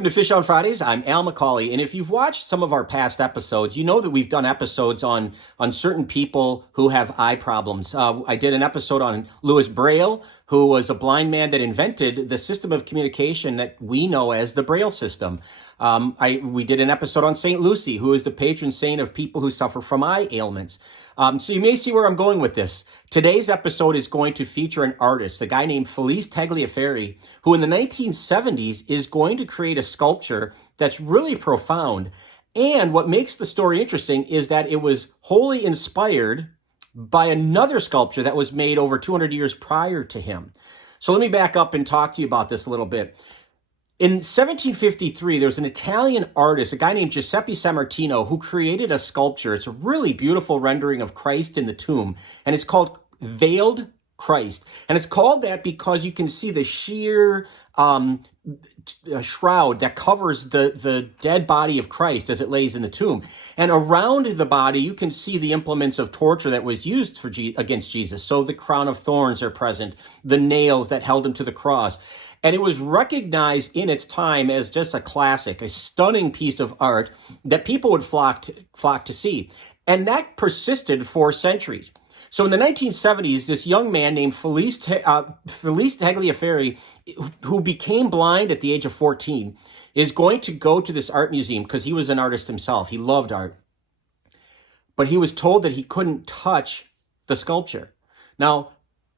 welcome to Fish on Fridays. I'm Al McCauley, and if you've watched some of our past episodes, you know that we've done episodes on certain people who have eye problems. I did an episode on Louis Braille, who was a blind man that invented the system of communication that we know as the Braille system. We did an episode on St. Lucy, who is the patron saint of people who suffer from eye ailments. So you may see where I'm going with this. Today's episode is going to feature an artist, a guy named Felice Tagliaferri, who in the 1970s is going to create a sculpture that's really profound. And what makes the story interesting is that it was wholly inspired by another sculpture that was made over 200 years prior to him. So let me back up and talk to you about this a little bit. In 1753, there was an Italian artist, a guy named Giuseppe Sammartino, who created a sculpture. It's a really beautiful rendering of Christ in the tomb, and it's called Veiled Christ. And it's called that because you can see the sheer shroud that covers the dead body of Christ as it lays in the tomb. And around the body, you can see the implements of torture that was used against Jesus. So the crown of thorns are present, the nails that held him to the cross. And it was recognized in its time as just a classic, a stunning piece of art that people would flock to see. And that persisted for centuries. So in the 1970s, this young man named Felice Tagliaferri, who became blind at the age of 14, is going to go to this art museum because he was an artist himself. He loved art. But he was told that he couldn't touch the sculpture. Now,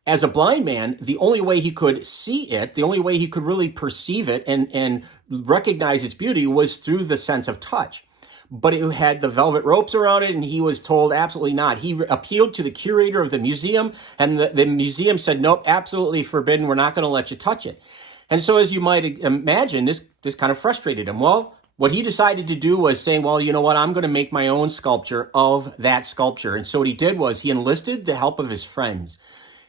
as a blind man, the only way he could see it, the only way he could really perceive it and recognize its beauty was through the sense of touch. But it had the velvet ropes around it, and he was told absolutely not. He appealed to the curator of the museum, and the museum said, nope, absolutely forbidden. We're not going to let you touch it. And so as you might imagine, this kind of frustrated him. Well, what he decided to do was saying, well, you know what, I'm going to make my own sculpture of that sculpture. And so what he did was he enlisted the help of his friends.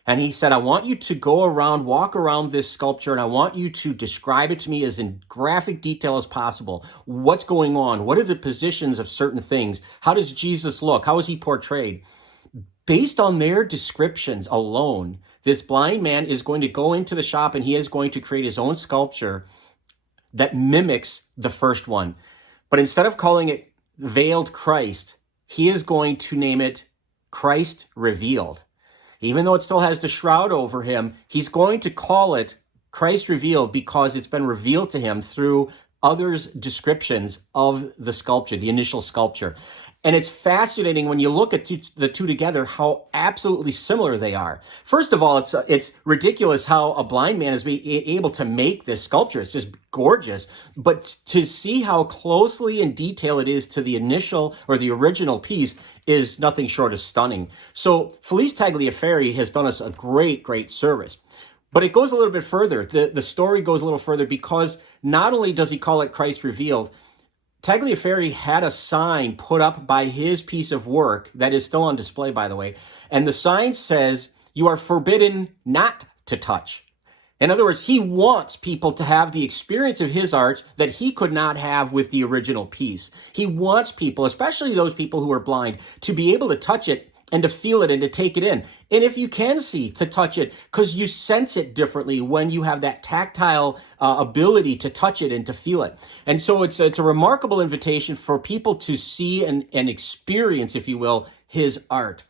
And he said, I want you to walk around this sculpture, and I want you to describe it to me as in graphic detail as possible. What's going on? What are the positions of certain things? How does Jesus look? How is he portrayed? Based on their descriptions alone, this blind man is going to go into the shop and he is going to create his own sculpture that mimics the first one. But instead of calling it Veiled Christ, he is going to name it Christ Revealed. Even though it still has the shroud over him, he's going to call it Christ Revealed because it's been revealed to him through others' descriptions of the sculpture, the initial sculpture. And it's fascinating when you look at the two together, how absolutely similar they are. First of all, it's ridiculous how a blind man is able to make this sculpture. It's just gorgeous. But to see how closely in detail it is to the initial or the original piece is nothing short of stunning. So Felice Tagliaferri has done us a great, great service. But it goes a little bit further. The story goes a little further because not only does he call it Christ Revealed, Tagliaferri had a sign put up by his piece of work that is still on display, by the way. And the sign says, you are forbidden not to touch. In other words, he wants people to have the experience of his art that he could not have with the original piece. He wants people, especially those people who are blind, to be able to touch it and to feel it and to take it in. And if you can see, to touch it, because you sense it differently when you have that tactile ability to touch it and to feel it. And so it's a remarkable invitation for people to see and experience, if you will, his art.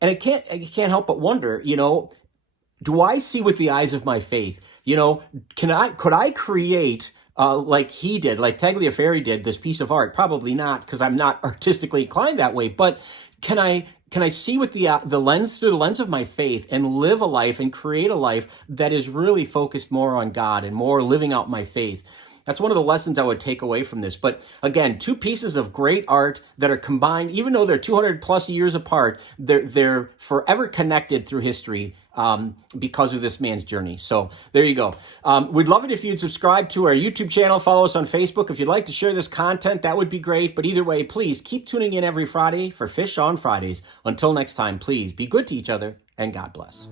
And I can't help but wonder, do I see with the eyes of my faith? Could I create like he did, like Tagliaferri did, this piece of art? Probably not, because I'm not artistically inclined that way. But can I see with the lens, through the lens of my faith, and live a life and create a life that is really focused more on God and more living out my faith? That's one of the lessons I would take away from this. But again, two pieces of great art that are combined, even though they're 200 plus years apart, they're forever connected through history because of this man's journey. So there you go. We'd love it if you'd subscribe to our YouTube channel, follow us on Facebook. If you'd like to share this content, that would be great. But either way, please keep tuning in every Friday for Fish on Fridays. Until next time, please be good to each other and God bless.